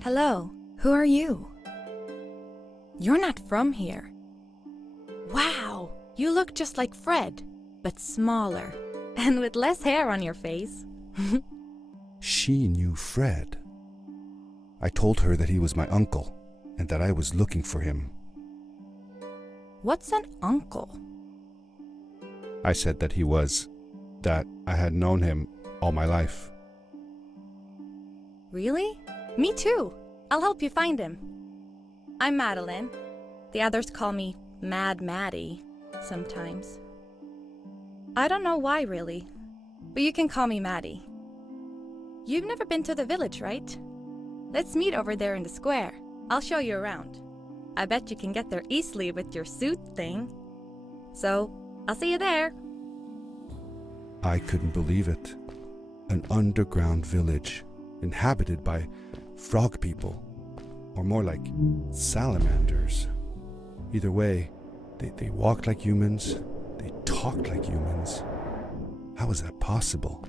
Hello, who are you? You're not from here. Wow, you look just like Fred, but smaller, and with less hair on your face. She knew Fred. I told her that he was my uncle, and that I was looking for him. What's an uncle? I said that that I had known him all my life. Really? Me too. I'll help you find him. I'm Madeline. The others call me Mad Maddie sometimes. I don't know why really, but you can call me Maddie. You've never been to the village, right? Let's meet over there in the square. I'll show you around. I bet you can get there easily with your suit thing. So, I'll see you there. I couldn't believe it. An underground village inhabited by frog people, or more like salamanders. Either way, they walked like humans, they talked like humans. How is that possible?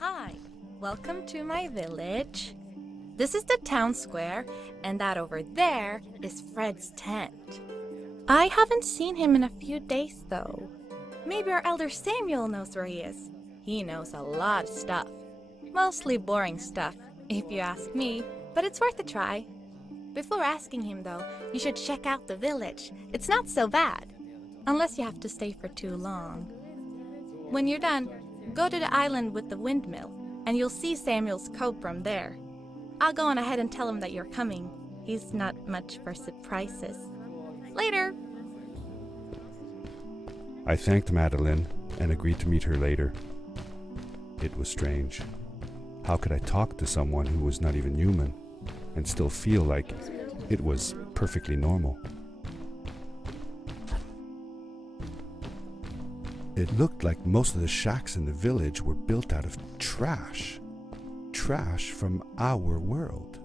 Hi, welcome to my village. This is the town square, and that over there is Fred's tent. I haven't seen him in a few days though. Maybe our elder Samuel knows where he is. He knows a lot of stuff. Mostly boring stuff, if you ask me, but it's worth a try. Before asking him though, you should check out the village. It's not so bad, unless you have to stay for too long. When you're done, go to the island with the windmill, and you'll see Samuel's coat from there. I'll go on ahead and tell him that you're coming. He's not much for surprises. Later! I thanked Madeline and agreed to meet her later. It was strange. How could I talk to someone who was not even human and still feel like it was perfectly normal? It looked like most of the shacks in the village were built out of trash. Trash from our world.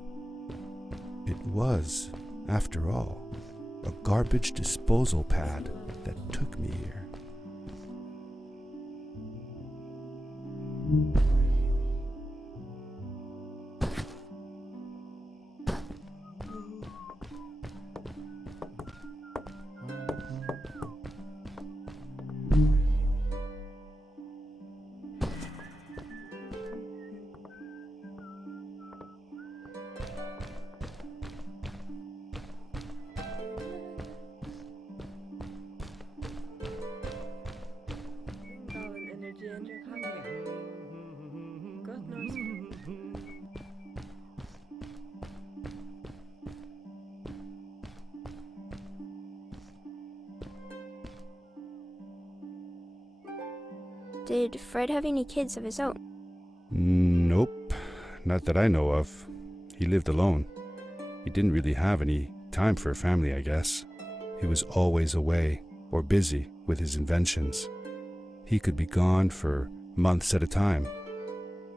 It was, after all, a garbage disposal pad that took me here. Did Fred have any kids of his own? Nope, not that I know of. He lived alone. He didn't really have any time for a family, I guess. He was always away or busy with his inventions. He could be gone for months at a time.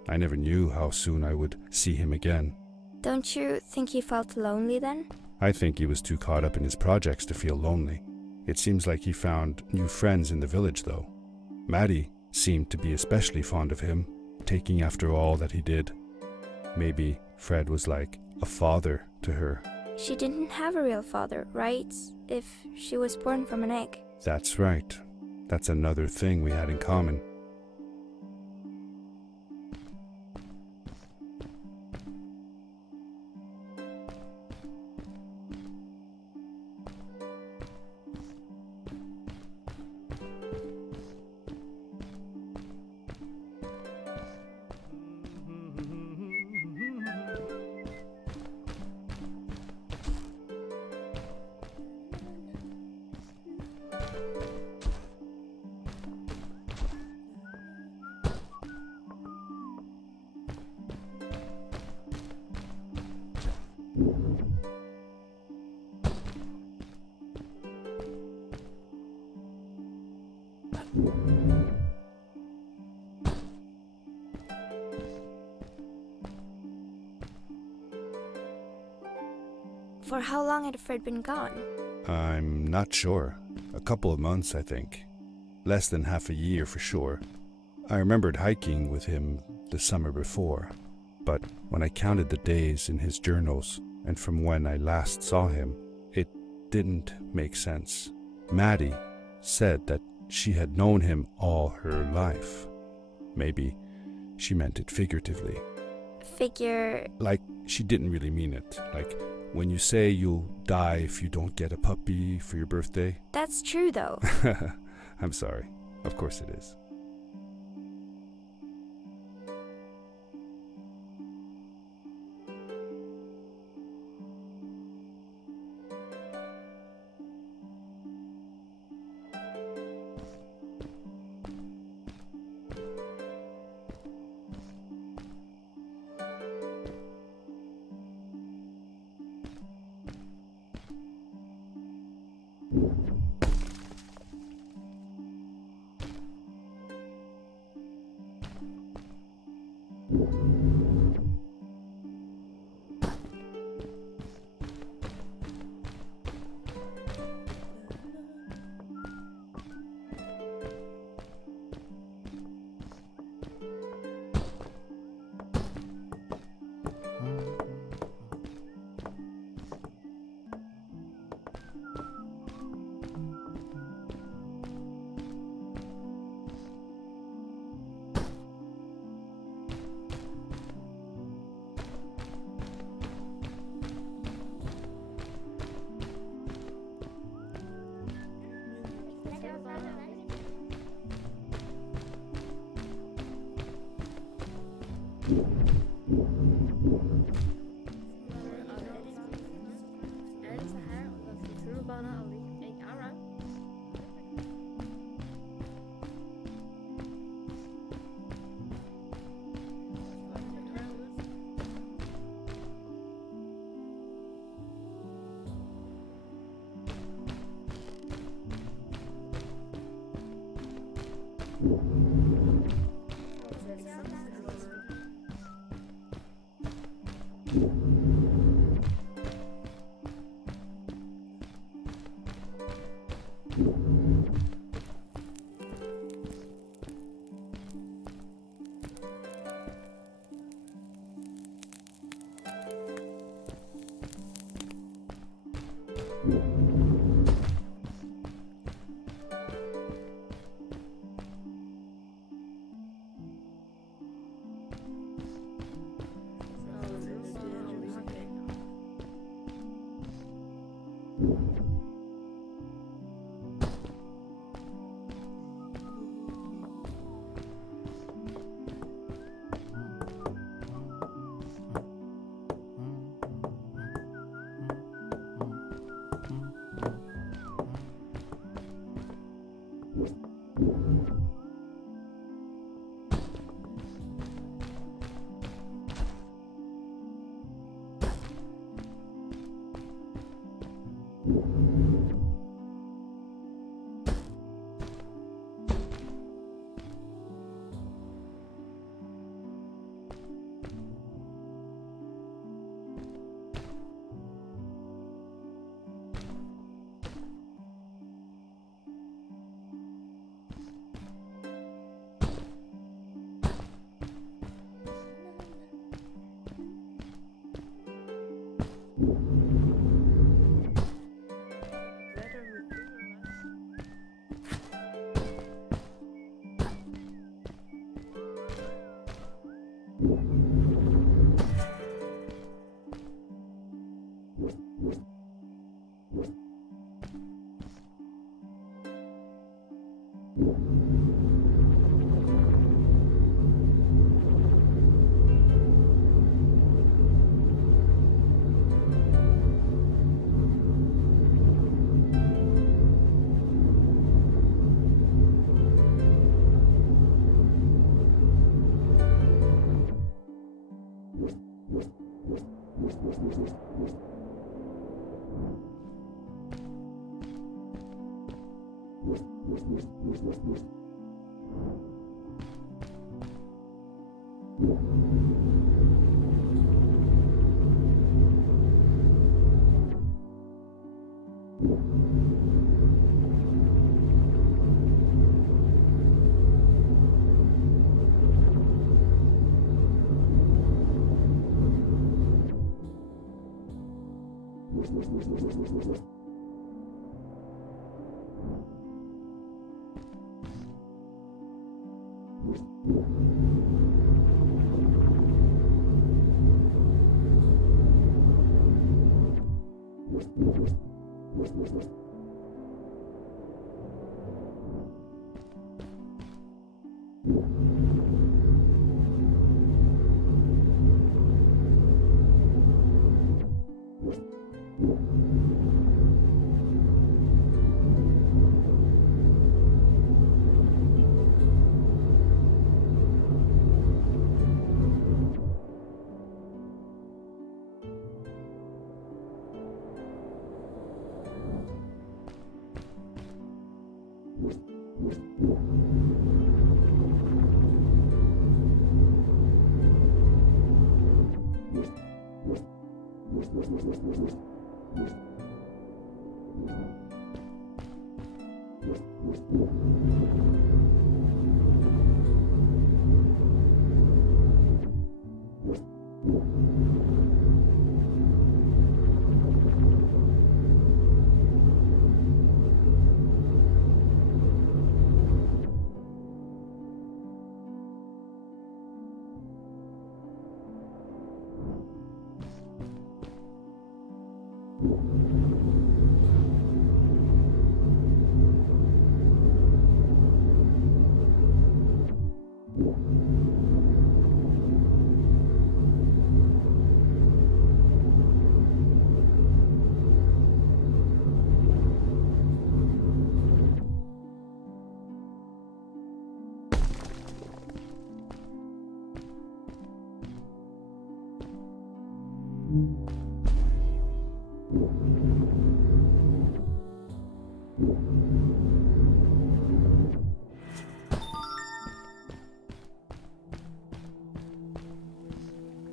I never knew how soon I would see him again. Don't you think he felt lonely then? I think he was too caught up in his projects to feel lonely. It seems like he found new friends in the village, though. Maddie seemed to be especially fond of him, taking after all that he did. Maybe Fred was like a father to her. She didn't have a real father, right? If she was born from an egg. That's right. That's another thing we had in common. For how long had Fred been gone? I'm not sure. A couple of months, I think. Less than half a year for sure. I remembered hiking with him the summer before, but when I counted the days in his journals and from when I last saw him, it didn't make sense. Maddie said that she had known him all her life. Maybe she meant it figuratively. Like she didn't really mean it. Like when you say you'll die if you don't get a puppy for your birthday. That's true, though. I'm sorry. Of course it is.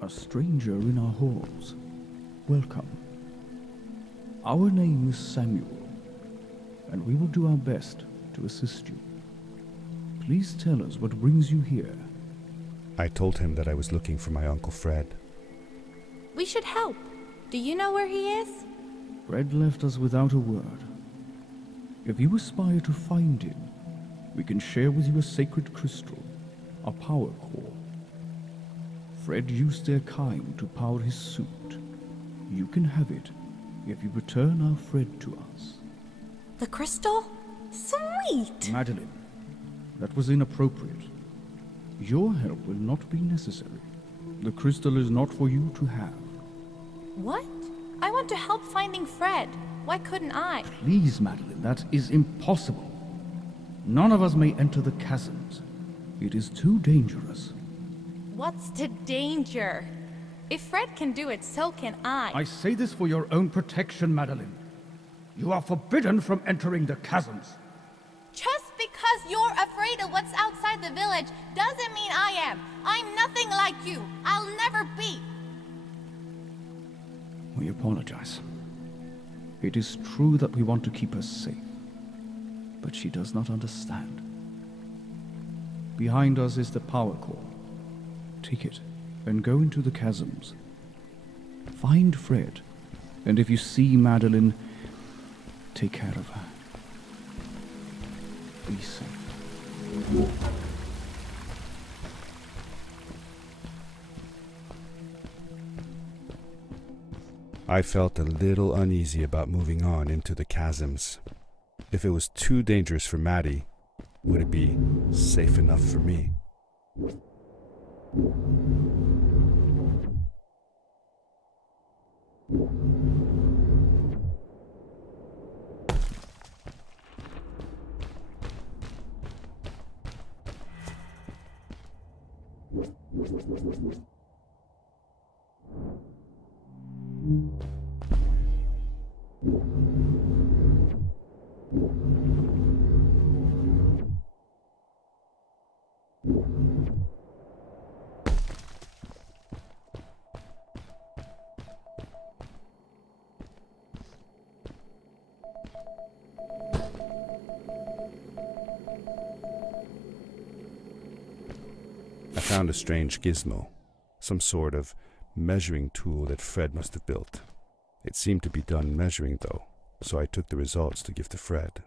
A stranger in our halls. Welcome. Our name is Samuel, and we will do our best to assist you. Please tell us what brings you here. I told him that I was looking for my Uncle Fred. We should help. Do you know where he is? Fred left us without a word. If you aspire to find him, we can share with you a sacred crystal, a power core. Fred used their kind to power his suit. You can have it if you return our Fred to us. The crystal? Sweet! Madeline, that was inappropriate. Your help will not be necessary. The crystal is not for you to have. What? I want to help finding Fred. Why couldn't I? Please, Madeline, that is impossible. None of us may enter the chasms. It is too dangerous. What's the danger? If Fred can do it, so can I. I say this for your own protection, Madeline. You are forbidden from entering the chasms. Just because you're afraid of what's outside the village doesn't mean I am. I'm nothing like you. I'll never be. We apologize. It is true that we want to keep her safe, but she does not understand. Behind us is the power core. Take it and go into the chasms. Find Fred, and if you see Madeline, take care of her. Be safe. I felt a little uneasy about moving on into the chasms. If it was too dangerous for Maddie, would it be safe enough for me? I found a strange gizmo, some sort of measuring tool that Fred must have built. It seemed to be done measuring though, so I took the results to give to Fred.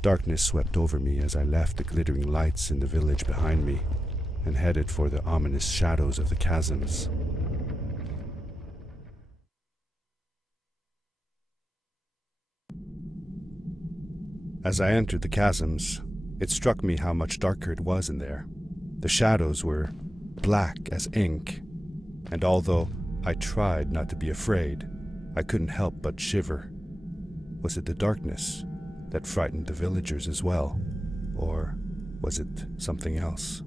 Darkness swept over me as I left the glittering lights in the village behind me and headed for the ominous shadows of the chasms. As I entered the chasms, it struck me how much darker it was in there. The shadows were black as ink, and although I tried not to be afraid, I couldn't help but shiver. Was it the darkness that frightened the villagers as well, or was it something else?